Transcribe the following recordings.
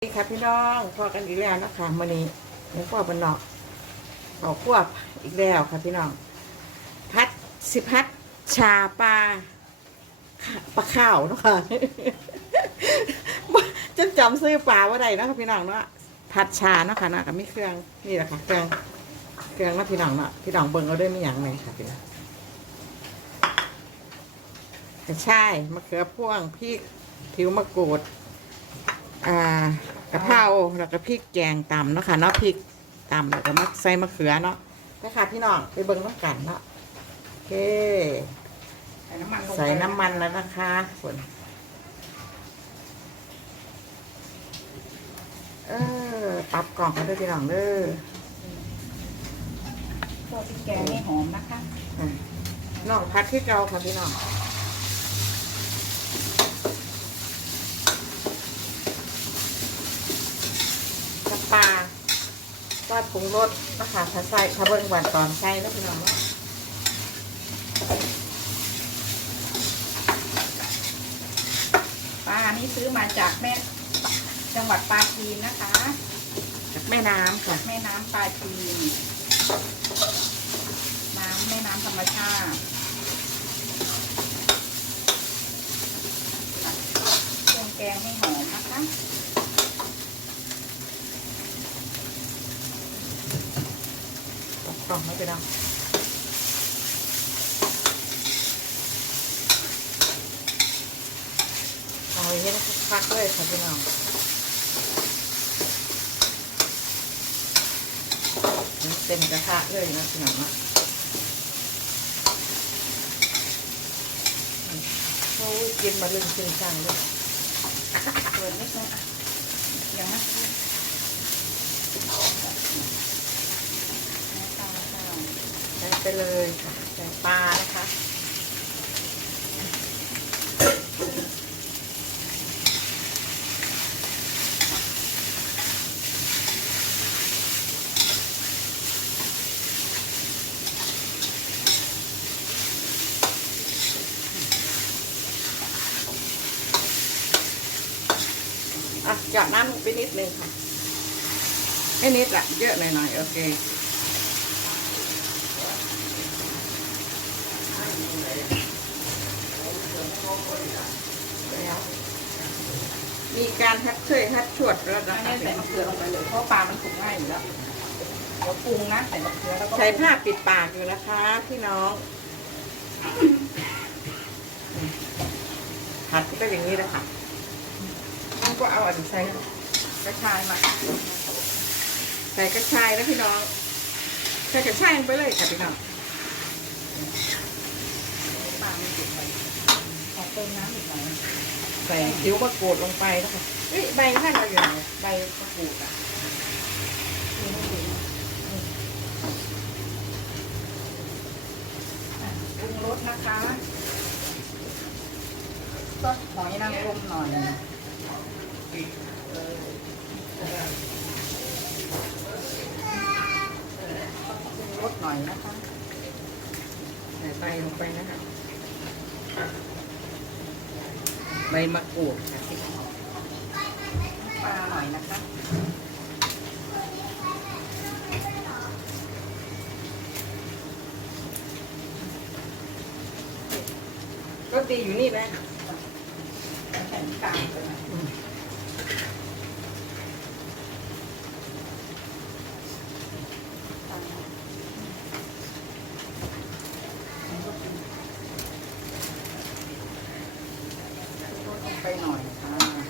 สวัสดีค่ะพี่น้องพอกันอีกแล้วนะคะมื่อนี้เลี้ยงพ่อบนนอกขอกควบอีกแล้วค่ะพี่น้อง พัดสิพัดชาปลาปลาข้าวนะคะจนจำซื้อปลาว่าใดนะคะพี่น้องเนาะพัดชาเนาะค่ะนาะกับมีเครื่องนี่แหละค่ะเครื่องเครื่องนะพี่น้องเนาะพี่น้องเบิ่งเอาด้วยไม่หยังเลยค่ะพี่น้องกระชายมะเขือพ่วงพริกผิวมะกรูด อ่ากะเพราแล้วก็พริกแกงตำเนาะค่ะเนาะพริกตำแล้วก็มาใส่มะเขือเนาะนะคะพี่น้องไปเบิ่งน้ำกันเนาะโอเค ใส่น้ำมันลงไปใส่น้ำมันแล้วนะคะส่วนเออปรับกล่องกันด้วยพี่น้องเด้อตัวพริกแกงให้หอมนะคะ อะน้องพัดที่เกาค่ะพี่น้องน้ำปลา ก็ปรุงรสนะคะถ้าใส่ถ้าเบิ่งหวานตอนใส่แล้วพี่น้องเนาะปลานี้ซื้อมาจากแม่จังหวัดปราจีนนะคะ จากแม่น้ำค่ะ แม่น้ำปราจีน น้ำแม่น้ำธรรมชาติเครื่องแกงให้หอมนะคะ กล่องไม่ไปดังเอาไว้ให้คักเลยค่ะพี่น้องเต็มกระทะเลยนะพี่น้องนะโอ้ยกินมาลึงชิงช่งเลยเปิดนิดนึงอย่างนั้นน้ำตาลน้ำตาล ใส่ ไปเลยค่ะใส่ปลานะคะอะหยอดน้ำลงไปนิดนึงค่ะไม่นิดละเยอะหน่อยๆโอเค แล้วมี การทัดช่วยทัดชวดแล้วอันะนคะนี้ใส่มะเขือลงไปเลยเพราะปลามันสุกง่ายอยู่แล้วเดี๋ยวปรุงนะใส่มะเขือแล้วก็ใช้ผ้าปิดปากอยู่นะคะพี่น้องหัดก็อย่างนี้เลยค่ะมันก็เอาอันนี้ใส่กระชายมาใส่กระชายนะพี่น้องใส่กระชายลงไปเลยค่ะพี่น้องปลามันสุกไปขอเติมน้ำอีกหน่อย ใส่ผิวมะกรูดลงไปนะคะเอ้ยใบนั่นเราอยู่ไหนใบมะกรูดอะปรุงรสนะคะก็หอยนางรมหน่อยปรุงรสหน่อยนะคะใส่ใบลงไปนะคะ ใบมะกรูดค่ะปลาหน่อยนะคะ ก็ตีอยู่นี่ไหละใส่น้ำตาลไปหน่อยลดลงไปหน่อยค่ะ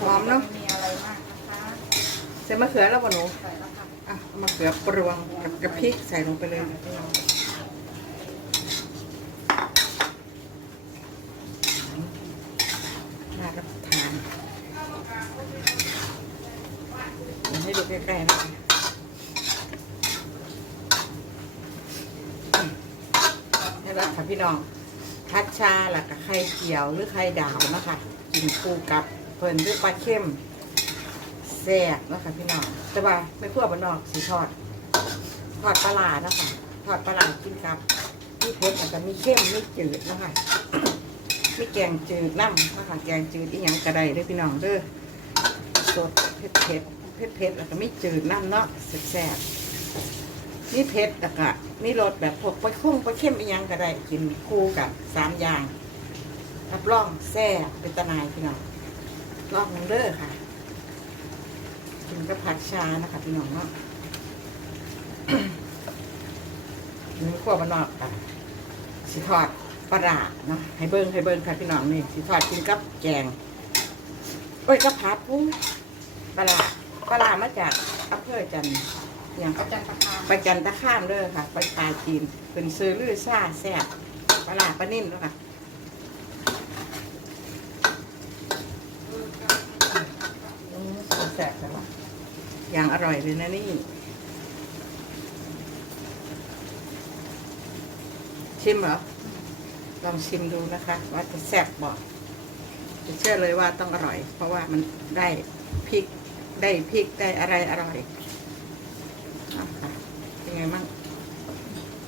หอมเนาะ มีอะไรมากนะคะ ใส่ มะเขือแล้วป่ะหนูใส่แล้วค่ะอะเอามะเขือปรวงกับกระพริกใส่ลงไปเลยพี่น้องน่ารับประทานเดี๋ยวให้ดูใกล้ๆนะคะนี่แหละค่ะพี่น้องทัดชาหลักกับไข่เจียวหรือไข่ดาวนะคะกินคู่กับเพิ่นด้วยปลาเค็ม แซ่บนะคะพี่น้องแต่ว่าไม่คั่วบนนอกสีทอด ทอดปลาหลนะคะทอดปลาหลกินกับมีเผ็ดแล้วก็มีเค็มมีจืดนะคะมีแกงจืดน้ำนะคะแกงจืดอีหยังกระไดเด้อพี่น้องเด้อสดเผ็ดเผ็ดเผ็ดเผ็ดแล้วก็มีจืดน้ำเนาะแซ่บนี่เผ็ดแล้วก็นี่รสแบบพวกปลาคุ้งปลาเค็มอีหยังกระไดกินคู่กับสามอย่างรับรองแซ่บเป็นตะนายพี่น้องลองเด้อค่ะ กินกับผักชานะคะพี่น้องเนาะนี่ขั้วมันนอกค่ะสิทอดปลาร้าเนาะให้เบิ้งให้เบิ้งค่ะพี่น้องนี่สิทอดกินกับแกงโอ้ยกับผัดปุ้งปลาร้าปลาร้ามาจากอำเภอจันทร์อย่างเอาจันทร์ประคามไปจันทข้ามเด้อค่ะไปปลาจีนเป็นซื้อลือซ่าแซ่บปลาร้าปลานิ่มเนาะค่ะอืมแซ่บใช่ปะ อย่างอร่อยเลยนะนี่ ชิมเหรอ ลองชิมดูนะคะ ว่าจะแซ่บบอกจะเชื่อเลยว่าต้องอร่อย เพราะว่ามันได้พริกได้พริกได้อะไรอร่อยเอาค่ะเป็นไงมั่ง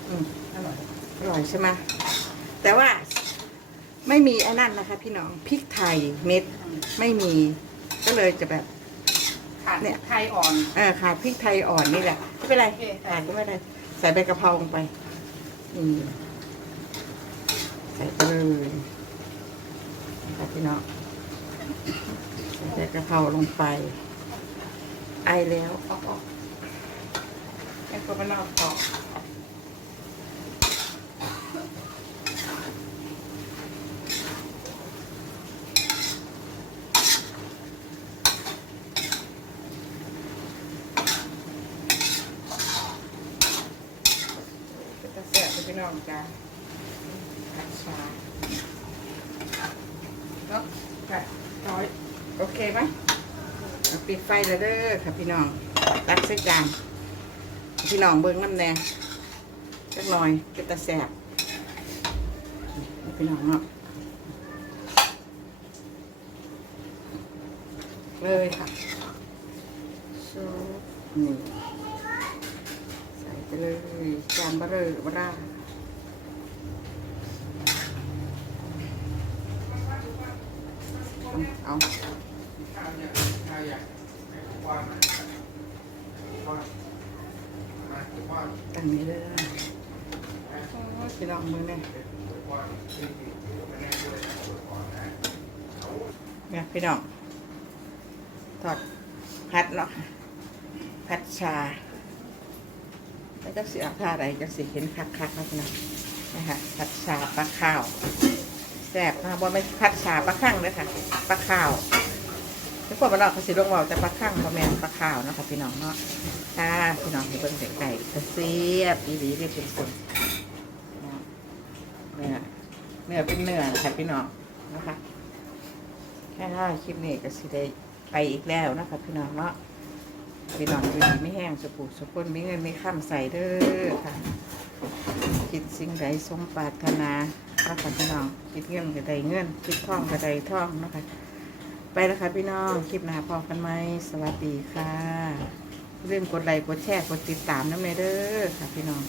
อืมอร่อย อร่อยใช่ไหมแต่ว่าไม่มีไอ้นั่นนะคะ พี่น้องพริกไทยเม็ดไม่มีก็เลยจะแบบ ขาดเนี่ยไทยอ่อน เออขาดพริกไทยอ่อนนี่แหละไม่เป็นไรโอเคขาดก็ไม่เป็นได้ใส่ใบกะเพราลงไปอืมใส่ไปเลยนะครับพี่น้องใส่ใบกะเพราลงไป ไอแล้ว ออกออกแค่ตัวมันนอกออกก็จะแสบไปพี่น้ องจ้าผัดชาเนาะค่ะร้อยโอเคไหมเอาปิดไฟแล้วเด้อค่ะพี่น้องตักใส่จานพี่น้องเบิ้งน้ำแดงจักหน่อยก็ตะแสบนี่พี่น้องเนาะเลยค่ะชุบนี่ใส่ไปเลยจานบะเรอบะร่าเอา ตั้งนี้เลยนะโอ้ยพี่น้องมือเนี่ยเนี่ยพี่น้องทอดพัดเนาะพัดชาแล้วจะเสียผ้าอะไรจะสิเห็นคักคักนะพี่น้องนะคะพัดชาปลาข้าวแซ่บนะบอไม่พัดชาปลาข้างเลยค่ะปลาข้าว ทุกคนมาลอกเขาสิลงเบาแต่ปลาข้างปลาแมนปลาขาวเนาะค่ะพี่น้องเนาะค่ะพี่น้องให้เบิ่งไก่กระเสียบอีหลีเรียกเป็นคนเนื้อเนื้อเป็นเนื้อค่ะพี่น้องนะคะแค่ถ้าคลิปนี้ก็สิได้ไปอีกแล้วนะคะพี่น้องเนาะพี่น้องอยู่ดีไม่แห้งสปูสกุลมีเงินมีข้ามใส่เด้อค่ะ คิดสิ่งใดสมปรารถนานะคะพี่น้องคิดเงินก็ได้เงินคิดท่องก็ได้ท่องนะคะ ไปแล้วค่ะพี่น้อง คลิปหน้าพอกันไหมสวัสดีค่ะ เรื่องกดไลค์กดแชร์กดติดตามน้ำเมเด้อค่ะพี่น้อง